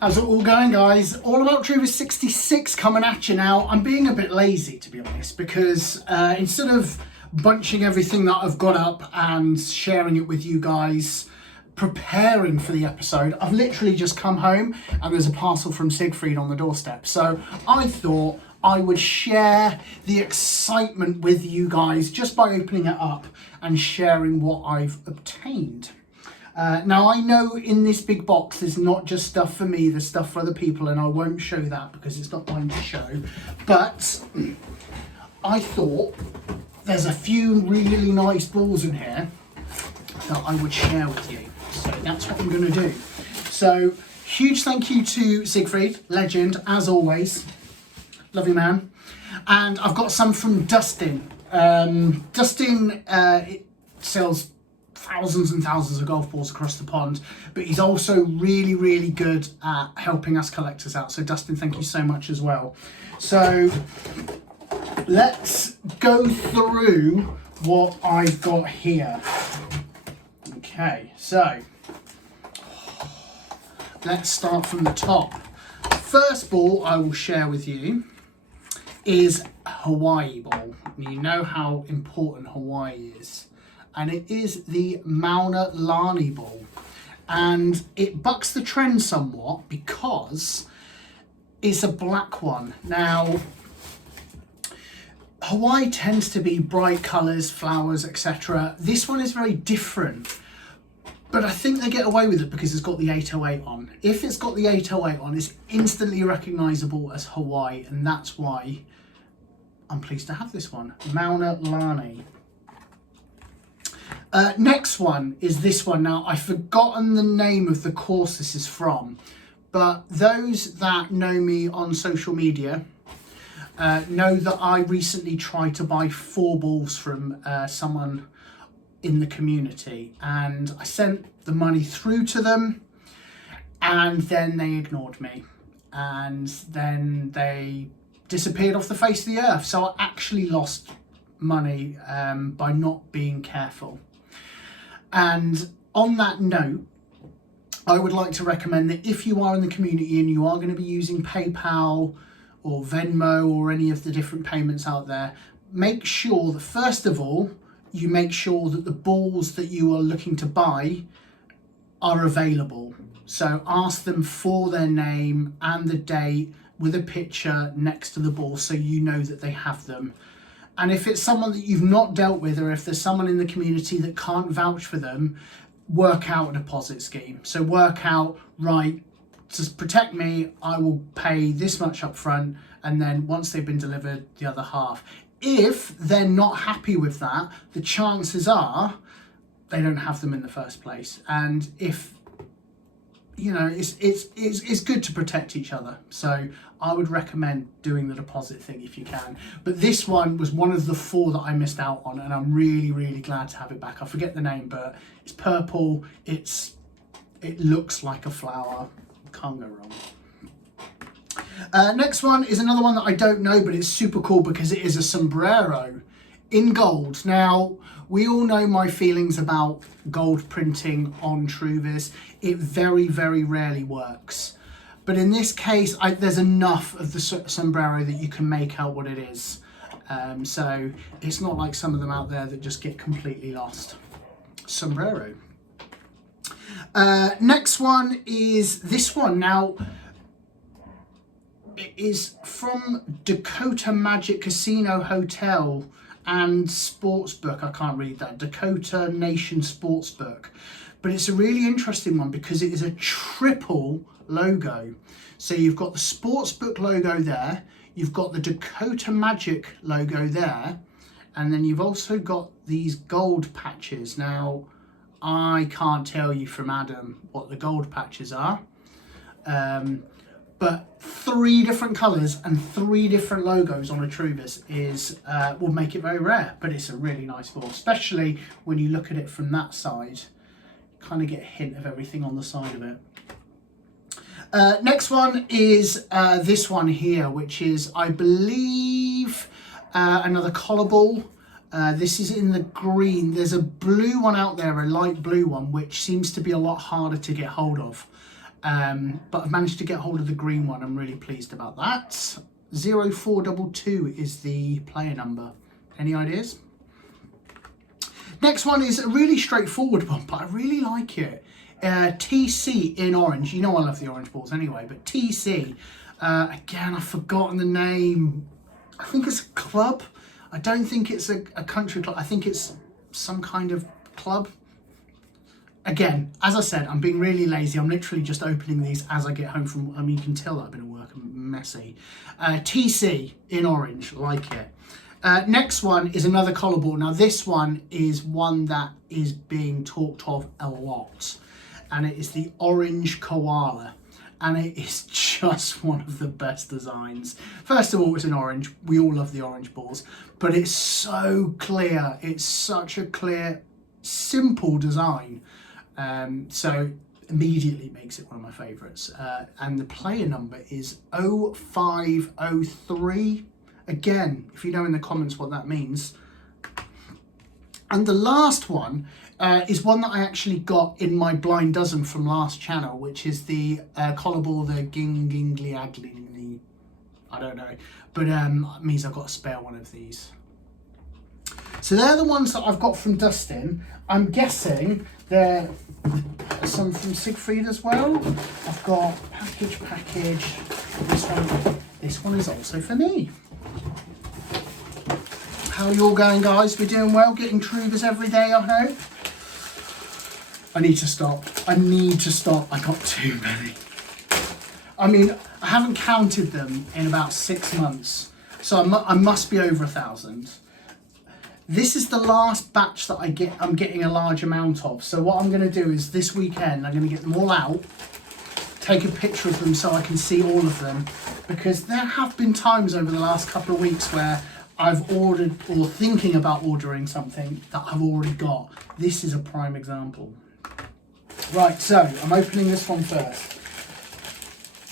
How's it all going, guys? All About Truvis 66 coming at you now. I'm being a bit lazy, to be honest, because instead of bunching everything that I've got up and sharing it with you guys, preparing for the episode, I've literally just come home and there's a parcel from Siegfried on the doorstep. So I thought I would share the excitement with you guys just by opening it up and sharing what I've obtained. Now I know in this big box there's not just stuff for me, there's stuff for other people, and I won't show that because it's not mine to show, but I thought there's a few really nice balls in here that I would share with you. So that's what I'm going to do. So huge thank you to Siegfried, legend as always, love you man. And I've got some from Dustin. Dustin it sells thousands and thousands of golf balls across the pond, but he's also really good at helping us collectors out. So Dustin, thank you so much as well. So let's go through what I've got here. Okay, so let's start from the top. First ball I will share with you is Hawaii ball. You know how important Hawaii is. And it is the Mauna Lani ball. And it bucks the trend somewhat because it's a black one. Now, Hawaii tends to be bright colours, flowers, etc. This one is very different. But I think they get away with it because it's got the 808 on. If it's got the 808 on, it's instantly recognisable as Hawaii. And that's why I'm pleased to have this one. Mauna Lani. Next one is this one. Now, I've forgotten the name of the course this is from, but those that know me on social media know that I recently tried to buy 4 balls from someone in the community, and I sent the money through to them, and then they ignored me, and then they disappeared off the face of the earth. So I actually lost money by not being careful. And on that note, I would like to recommend that if you are in the community and you are going to be using PayPal or Venmo or any of the different payments out there, make sure that first of all, you make sure that the balls that you are looking to buy are available. So ask them for their name and the date with a picture next to the ball so you know that they have them. And if it's someone that you've not dealt with, or if there's someone in the community that can't vouch for them, work out a deposit scheme. So work out, right, to protect me, I will pay this much up front, and then once they've been delivered, the other half. If they're not happy with that, the chances are they don't have them in the first place. And if, you know, it's good to protect each other. So I would recommend doing the deposit thing if you can. But this one was one of the 4 that I missed out on, and I'm really glad to have it back. I forget the name, but it's purple. It looks like a flower. Can't go wrong. Next one is another one that I don't know, but it's super cool because it is a sombrero in gold. Now, we all know my feelings about gold printing on Truvis. It very rarely works. But in this case, there's enough of the sombrero that you can make out what it is. So it's not like some of them out there that just get completely lost. Sombrero. Next one is this one. Now, it is from Dakota Magic Casino Hotel and Sportsbook. I can't read that. Dakota Nation Sportsbook. But it's a really interesting one because it is a triple logo. So you've got the Sportsbook logo there, you've got the Dakota Magic logo there, and then you've also got these gold patches. Now, I can't tell you from Adam what the gold patches are, but 3 different colours and 3 different logos on a Truvis is will make it very rare, but it's a really nice ball, especially when you look at it from that side. Kind of get a hint of everything on the side of it. Next one is this one here, which is, I believe, another Collarball. This is in the green. There's a blue one out there, a light blue one, which seems to be a lot harder to get hold of. but I've managed to get hold of the green one. I'm really pleased about that. 0422 is the player number. Any ideas? Next one is a really straightforward one, but I really like it. TC in orange. You know I love the orange balls anyway, but TC. Again, I've forgotten the name. I think it's a club. I don't think it's a country club. I think it's some kind of club. Again, as I said, I'm being really lazy. I'm literally just opening these as I get home from, I mean, you can tell that I've been at work, I'm messy. TC in orange, like it. Next one is another Collarball. Now this one is one that is being talked of a lot. And it is the orange koala. And it is just one of the best designs. First of all, it's an orange. We all love the orange balls. But it's so clear. It's such a clear, simple design. So immediately makes it one of my favourites. And the player number is 0503. Again, if you know in the comments what that means. And the last one is one that I actually got in my blind dozen from last channel, which is the Collarball, the Gingly Agly. I don't know, but it means I've got a spare one of these. So they're the ones that I've got from Dustin. I'm guessing there are some from Siegfried as well. I've got package. This one is also for me. How are you all going, guys? We're doing well, getting Truvis every day, I hope. I need to stop. I got too many. I mean, I haven't counted them in about 6 months, so I must be over 1,000. This is the last batch that I'm getting a large amount of. So what I'm going to do is this weekend, I'm going to get them all out, take a picture of them so I can see all of them, because there have been times over the last couple of weeks where I've ordered or thinking about ordering something that I've already got. This is a prime example. Right, so I'm opening this one first.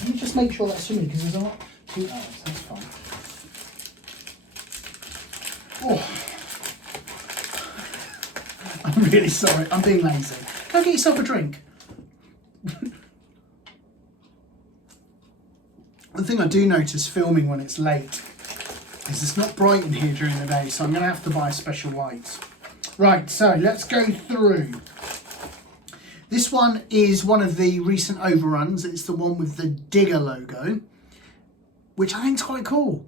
Let me just make sure that's swimming because there's not 2 hours. That's fine. Oh. I'm really sorry. I'm being lazy. Go get yourself a drink. The thing I do notice filming when it's late is it's not bright in here during the day, so I'm going to have to buy special lights. Right, so let's go through. This one is one of the recent overruns. It's the one with the Digger logo, which I think is quite cool.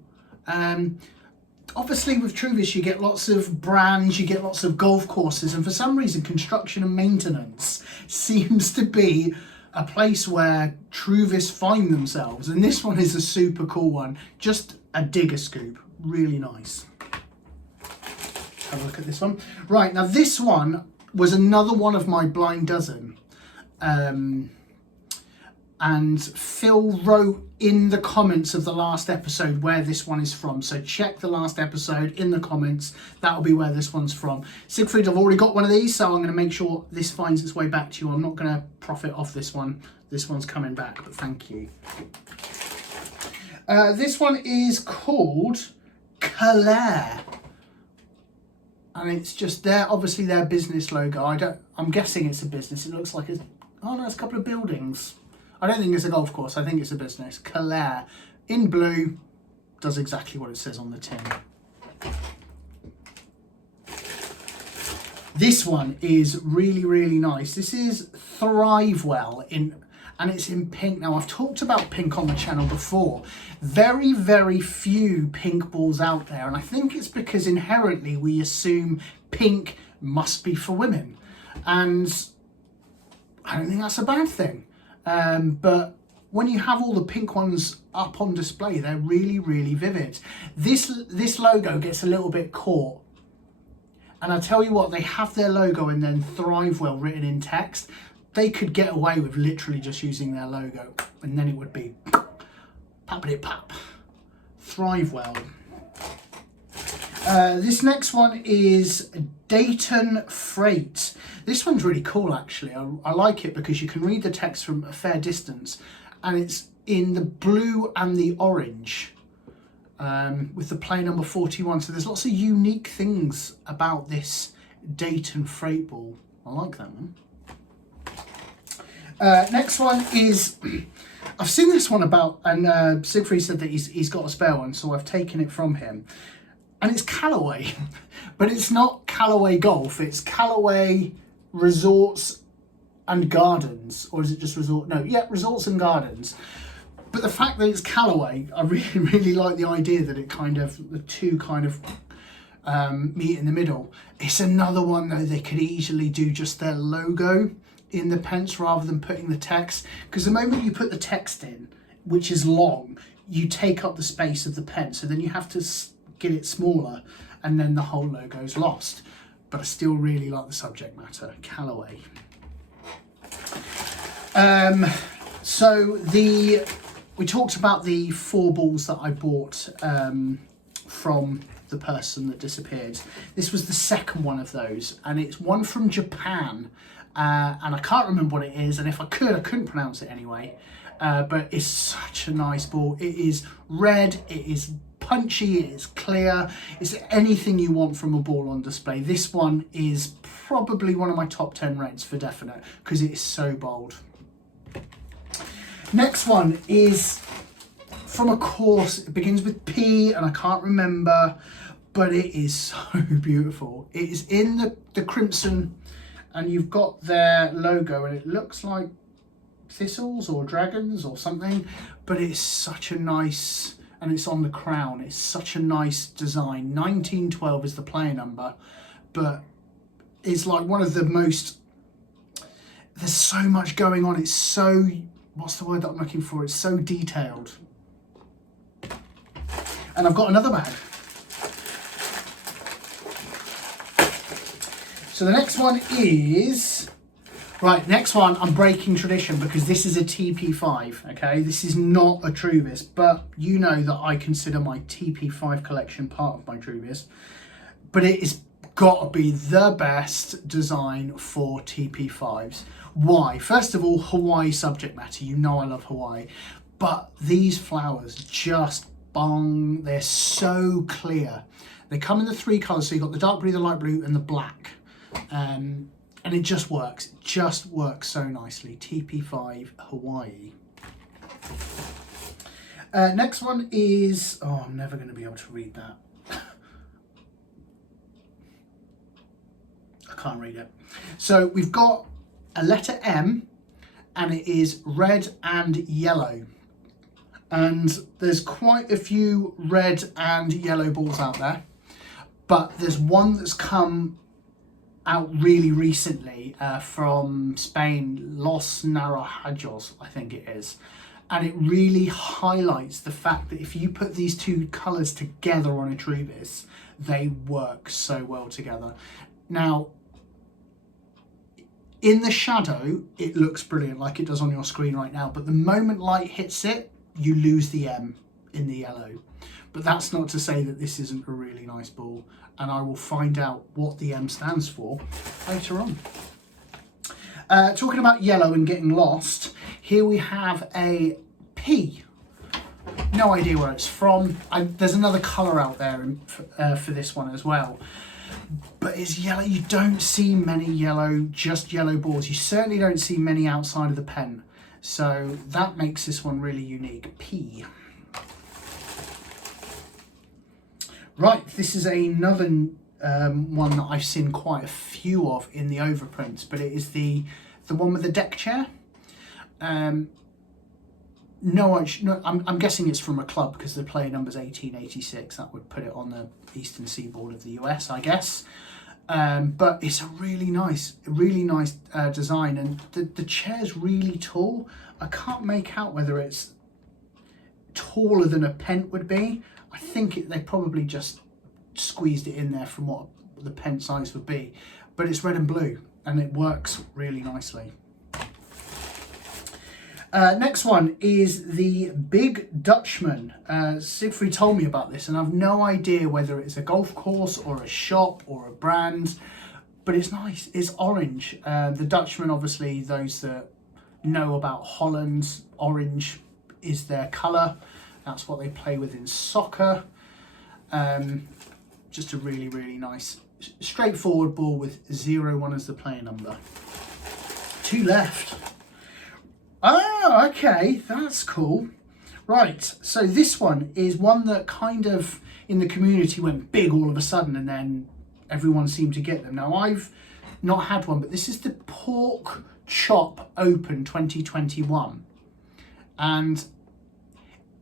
Obviously with Truvis you get lots of brands, you get lots of golf courses, and for some reason construction and maintenance seems to be a place where Truvis find themselves, and this one is a super cool one. Just a digger scoop, really nice. Have a look at this one. Right, now this one was another one of my blind dozen. And Phil wrote in the comments of the last episode where this one is from. So check the last episode in the comments. That'll be where this one's from. Siegfried, I've already got one of these, so I'm going to make sure this finds its way back to you. I'm not going to profit off this one. This one's coming back, but thank you. This one is called Callaway. And it's just obviously their business logo. I'm guessing it's a business. It looks like it's, oh no, it's a couple of buildings. I don't think it's a golf course. I think it's a business. Callaway in blue does exactly what it says on the tin. This one is really, really nice. This is Thrivewell and it's in pink. Now, I've talked about pink on the channel before. Very, very few pink balls out there. And I think it's because inherently we assume pink must be for women. And I don't think that's a bad thing. But when you have all the pink ones up on display, they're really, really vivid. This logo gets a little bit caught. And I tell you what, they have their logo and then Thrivewell written in text. They could get away with literally just using their logo, and then it would be pappity-pap. Thrivewell. This next one is Dayton Freight. This one's really cool, actually. I like it because you can read the text from a fair distance, and it's in the blue and the orange with the play number 41. So there's lots of unique things about this Dayton Freight ball. I like that one. Next one is, I've seen this one about, and Siegfried said that he's got a spare one, so I've taken it from him. And it's Callaway, but it's not Callaway Golf, it's Callaway Resorts and Gardens, or is it just Resort? No, yeah, Resorts and Gardens. But the fact that it's Callaway, I really, really like the idea that it kind of, the two kind of meet in the middle. It's another one though, they could easily do just their logo in the pence rather than putting the text, because the moment you put the text in, which is long, you take up the space of the pen, so then you have to get it smaller and then the whole logo's lost. But I still really like the subject matter. Callaway. So we talked about the 4 balls that I bought from the person that disappeared. This was the second one of those, and it's one from Japan, and I can't remember what it is, and if I couldn't pronounce it anyway, but it's such a nice ball. It is red, it is punchy, it is clear, it's anything you want from a ball on display. This one is probably one of my top 10 reds for definite, because it is so bold. Next one is from a course, it begins with P and I can't remember, but it is so beautiful. It is in the crimson, and you've got their logo, and it looks like thistles or dragons or something, but it's such a nice, and it's on the crown, it's such a nice design. 1912 is the player number, but it's like one of the most, there's so much going on, it's so, what's the word that I'm looking for, it's so detailed. And I've got another bag. So the next one is, right, next one, I'm breaking tradition because this is a TP5, okay? This is not a Truvis, but you know that I consider my TP5 collection part of my Truvis. But it has got to be the best design for TP5s. Why? First of all, Hawaii subject matter. You know I love Hawaii. But these flowers just bong. They're so clear. They come in the 3 colours. So you've got the dark blue, the light blue, and the black. And it just works. It just works so nicely. TP5 Hawaii. Next one is, oh, I'm never going to be able to read that. I can't read it. So we've got a letter M, and it is red and yellow. And there's quite a few red and yellow balls out there, but there's one that's come out really recently from Spain, Los Naranjos, I think it is. And it really highlights the fact that if you put these 2 colours together on a Truvis, they work so well together. Now, in the shadow, it looks brilliant like it does on your screen right now, but the moment light hits it, you lose the M in the yellow. But that's not to say that this isn't a really nice ball, and I will find out what the M stands for later on. Talking about yellow and getting lost, here we have a P. No idea where it's from. There's another colour out there for this one as well. But it's yellow. You don't see many just yellow balls. You certainly don't see many outside of the pen. So that makes this one really unique. P. Right, this is another one that I've seen quite a few of in the overprints, but it is the one with the deck chair. I'm guessing it's from a club because the player number's 1886. That would put it on the eastern seaboard of the US, I guess. But it's a really nice design, and the chair's really tall. I can't make out whether it's taller than a pent would be. I think they probably just squeezed it in there from what the pen size would be, but it's red and blue and it works really nicely. Next one is the Big Dutchman. Siegfried told me about this, and I've no idea whether it's a golf course or a shop or a brand, but it's nice. It's orange. The Dutchman, obviously, those that know about Holland, orange is their colour. That's what they play with in soccer. Just a really, really nice, straightforward ball with 01 as the player number. 2 left. Oh, okay, that's cool. Right, so this one is one that kind of in the community went big all of a sudden, and then everyone seemed to get them. Now, I've not had one, but this is the Pork Chop Open 2021, and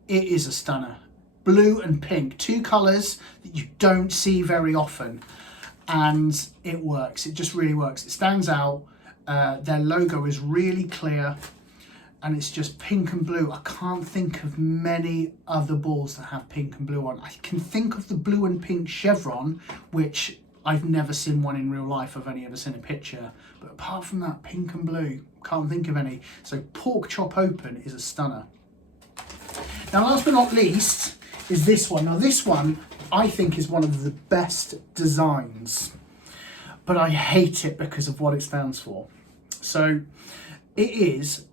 it is a stunner. Blue and pink, two colours that you don't see very often, and it works. It just really works. It stands out. Their logo is really clear, and it's just pink and blue. I can't think of many other balls that have pink and blue on. I can think of the blue and pink chevron, which I've never seen one in real life. I've only ever seen a picture. But apart from that, pink and blue, can't think of any. So Pork Chop Open is a stunner. Now, last but not least is this one. Now, this one I think is one of the best designs, but I hate it because of what it stands for. So it is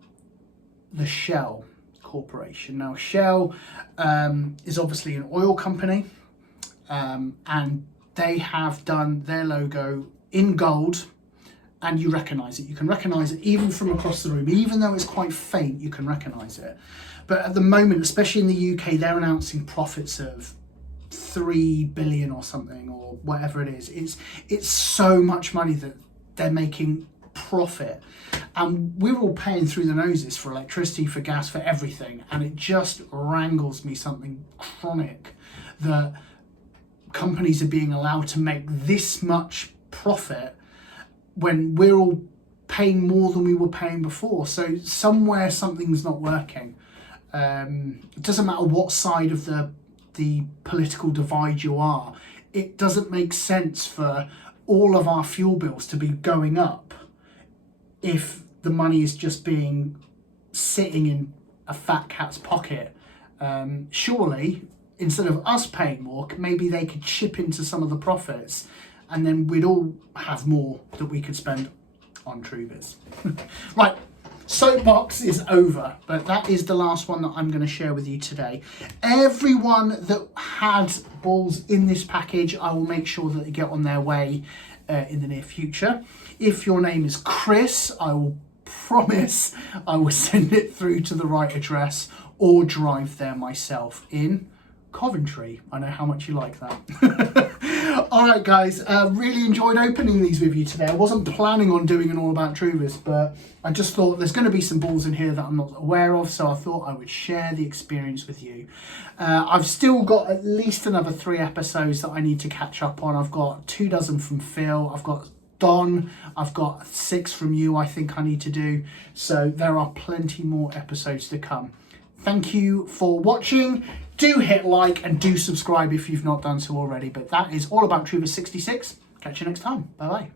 the Shell Corporation. Now, Shell is obviously an oil company, and they have done their logo in gold, and you recognise it. You can recognise it even from across the room. Even though it's quite faint, you can recognise it. But at the moment, especially in the UK, they're announcing profits of 3 billion or something, or whatever it is. It's so much money that they're making profit, and we're all paying through the noses for electricity, for gas, for everything, and it just wrangles me something chronic that companies are being allowed to make this much profit when we're all paying more than we were paying before. So somewhere something's not working. It doesn't matter what side of the political divide you are. It doesn't make sense for all of our fuel bills to be going up if the money is just being sitting in a fat cat's pocket. Surely, instead of us paying more, maybe they could chip into some of the profits, and then we'd all have more that we could spend on Truvis. Right, soapbox is over, but that is the last one that I'm going to share with you today. Everyone that had balls in this package, I will make sure that they get on their way in the near future. If your name is Chris, I will promise I will send it through to the right address or drive there myself in Coventry. I know how much you like that. All right, guys, really enjoyed opening these with you today. I wasn't planning on doing an All About Truvis, but I just thought there's going to be some balls in here that I'm not aware of, so I thought I would share the experience with you. I've still got at least another 3 episodes that I need to catch up on. I've got 24 from Phil, I've got Don, I've got 6 from you I think I need to do, so there are plenty more episodes to come. Thank you for watching. Do hit like and do subscribe if you've not done so already. But that is All About Truvis 66. Catch you next time. Bye bye.